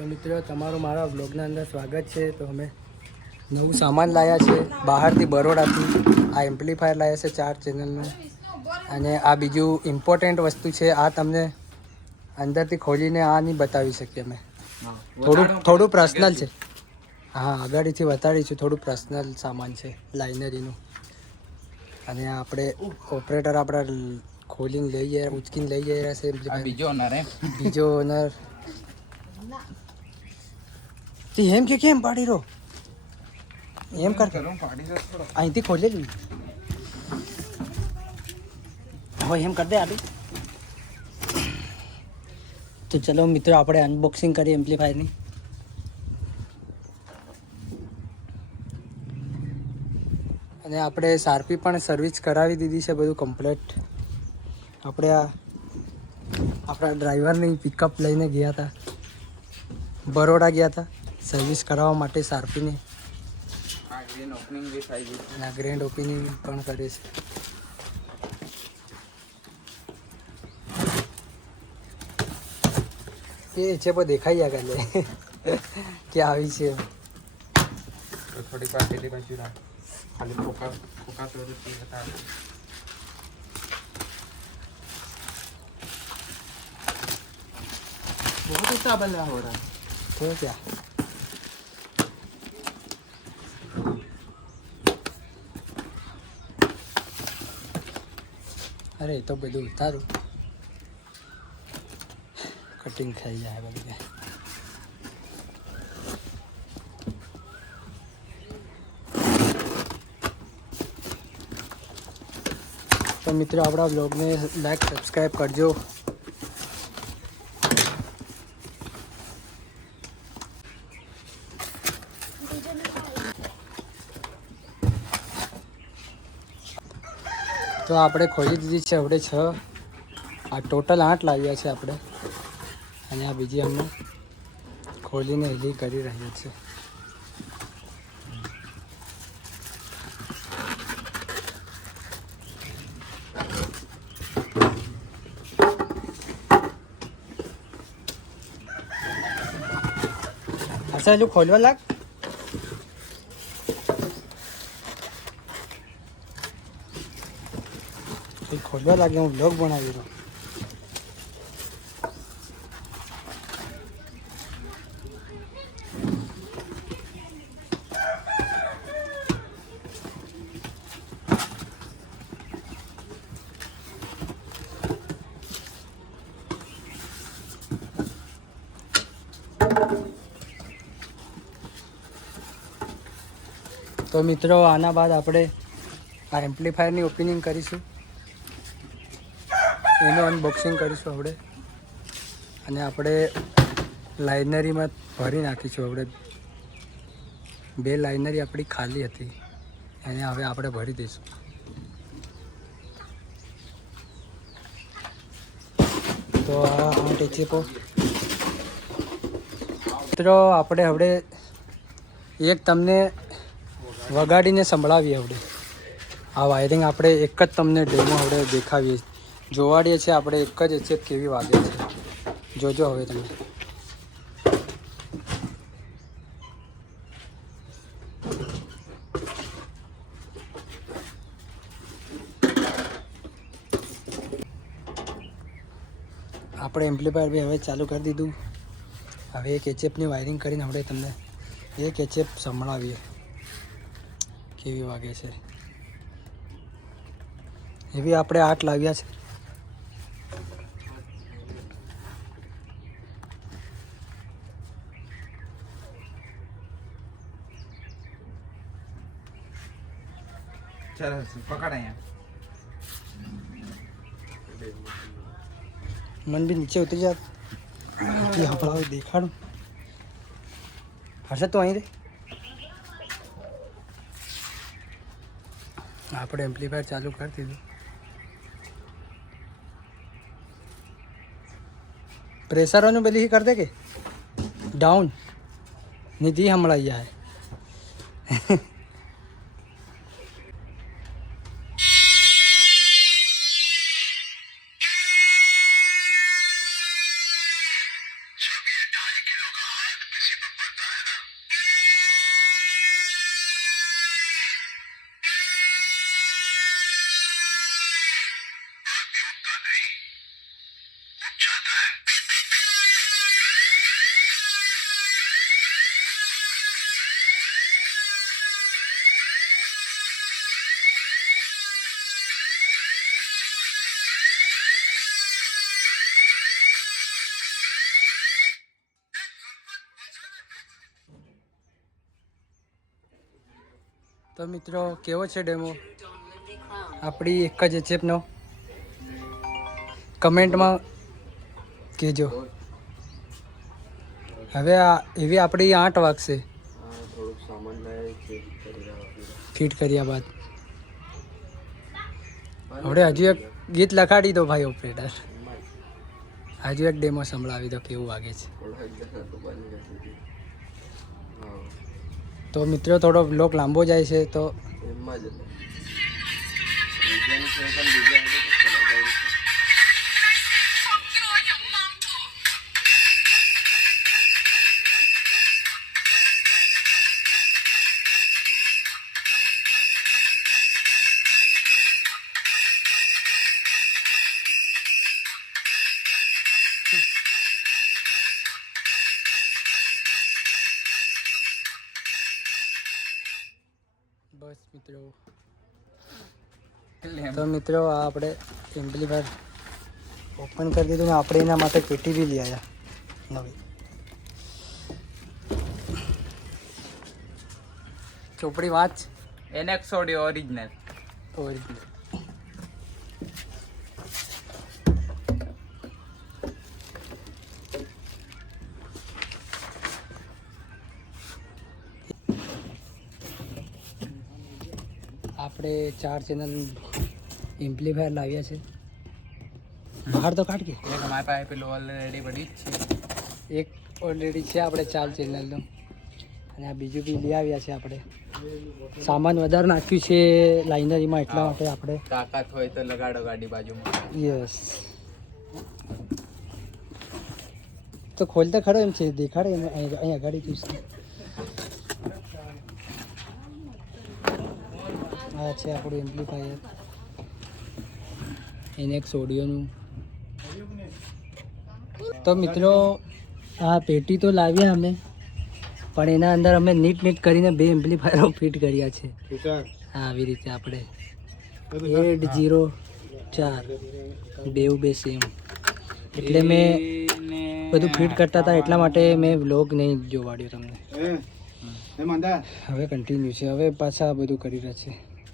તો મિત્રો તમારું મારા વ્લોગના અંદર સ્વાગત છે. તો અમે નવું સામાન લાવ્યા છે બહારથી, બરોડાથી. આ એમ્પ્લીફાયર લાવ્યા છે 4 ચેનલનું. અને આ બીજું ઇમ્પોર્ટન્ટ વસ્તુ છે. આ તમને અંદરથી ખોલીને આ નહીં બતાવી શકીએ અમે. થોડું પર્સનલ છે. હા, આગળથી બતાડીશું. થોડું પર્સનલ સામાન છે લાઇનરીનું. અને આપણે ઓપરેટર આપણા ખોલીને લઈ ગયા, ઉચકીને લઈ જઈ રહ્યા છે. બીજો ઓનર એમ કે કેમ પાડી રહો એમ કર અહીંથી ખોલે જ હવે એમ કર દે આડી. તો ચલો મિત્રો આપણે અનબોક્સિંગ કરીએ એમ્પ્લીફાયરની. અને આપણે શાર્પી પણ સર્વિસ કરાવી દીધી છે, બધું કમ્પ્લીટ. આપણે આપણા ડ્રાઈવરની પિકઅપ લઈને ગયા હતા, બરોડા ગયા હતા સર્વિસ કરાવવા માટે શાર્પીની. અને ગ્રેન્ડ ઓપનિંગ પણ કરે છે. એ છે પણ દેખાઈ ગયા કાલે કે આવી છે. થોડી પાસેથી બાજુ રાખ, ખાલી ફોકા તો બતા बहुत अच्छा बना हो रहा है. तो क्या अरे तो બધું ઉતારું કટિંગ થઈ જાય બધું. તો મિત્રો આપણા બ્લોગને લાઈક સબસ્ક્રાઈબ કરજો. તો આપણે ખોલી દીધી છે આપણે 6. આ ટોટલ 8 લાવ્યા છે આપણે. અને આ બીજી અમને ખોલીને હેલી કરી રહ્યા છે. અચ્છા જો ખોલવા લાગ. ખોલવા લાગે હું બ્લોગ બનાવી રહ્યો. તો મિત્રો આના બાદ આપણે આ એમ્પ્લીફાયરની ઓપનિંગ કરીશું, એનું અનબોક્સિંગ કરીશું આપણે. અને આપણે લાઇનરીમાં ભરી નાખીશું. આપણે 2 લાઇનરી આપણી ખાલી હતી, એને હવે આપણે ભરી દઈશું. તો આ 8 એચએપો મિત્રો આપણે હવે એક તમને વગાડીને સંભળાવીએ. આપણે આ વાયરિંગ આપણે એક જ તમને ડેમો આપણે દેખાવીએ, જોવાડીએ છીએ આપણે એક જ એચએપ કેવી વાગે છે. જોજો હવે તમે. આપણે એમ્પ્લીફાયર બી હવે ચાલુ કરી દીધું. હવે એક એચએફની વાયરિંગ કરીને આપણે તમને એક એચએફ સંભળાવીએ કેવી વાગે છે. એવી આપણે 8 લાવ્યા છે. चल पकड़ यहाँ. मन भी नीचे उतर जात હમણાં દેખાડું. હશે તો અહીં રે. આપણે એમ્પ્લીફાયર ચાલુ કરી દીધું. પ્રેશરોનું પેલી કરી દે કે ડાઉન નિધિ હમણાં જાય. તો મિત્રો કેવો છે ડેમો આપણી એક જ એચએફનો કમેન્ટમાં કહેજો. હવે આ એવી આપણી 8 વાગશે થોડુંક સામાન લાવે છે ફિટ કર્યા બાદ. હવે હજુ એક ગીત લખાડી દો ભાઈ ઓપરેટર. હજુ એક ડેમો સંભળાવી દો કેવું વાગે છે. તો મિત્રો થોડો બ્લોગ લાંબો જાય છે તો એમાં જ બસ મિત્રો. તો મિત્રો આ આપણે એમ્પ્લીફાયર ઓપન કરી દીધું ને આપણે એના માટે પેટી બી લઈ આવ્યા નવી. ચોપડી વાંચ. NX Audio original. આપણે 4 ચેનલ એમ્પ્લીફાયર લાવ્યા છે. બહાર તો કાઢ કે એક અમારી પાસે પેલું ઓલરેડી પડી જ છે. એક ઓલરેડી છે આપણે 4 ચેનલનું અને આ બીજું બી લઈ આવ્યા છે. આપણે સામાન વધારે નાખ્યું છે લાઇનરીમાં એટલા માટે આપણે તાકાત હોય તો લગાડો ગાડી બાજુમાં. યસ. તો ખોલતા ખરો એમ છે દેખાડે અહીં અગાડી તું. આ છે આપણું એમ્પ્લીફાયર NX ઓડિયોનું. તો મિત્રો આ પેટી તો લાવ્યા અમે પણ એના અંદર અમે નીટ કરીને 2 એમ્પ્લીફાયરો ફિટ કર્યા છે. આવી રીતે આપણે 804 બે સેમ. એટલે મેં બધું ફિટ કરતા હતા એટલા માટે મેં વ્લોગ નહીં જોવાડ્યો તમને. હવે કન્ટિન્યુ છે. હવે પાછા બધું કરી રહ્યા છે.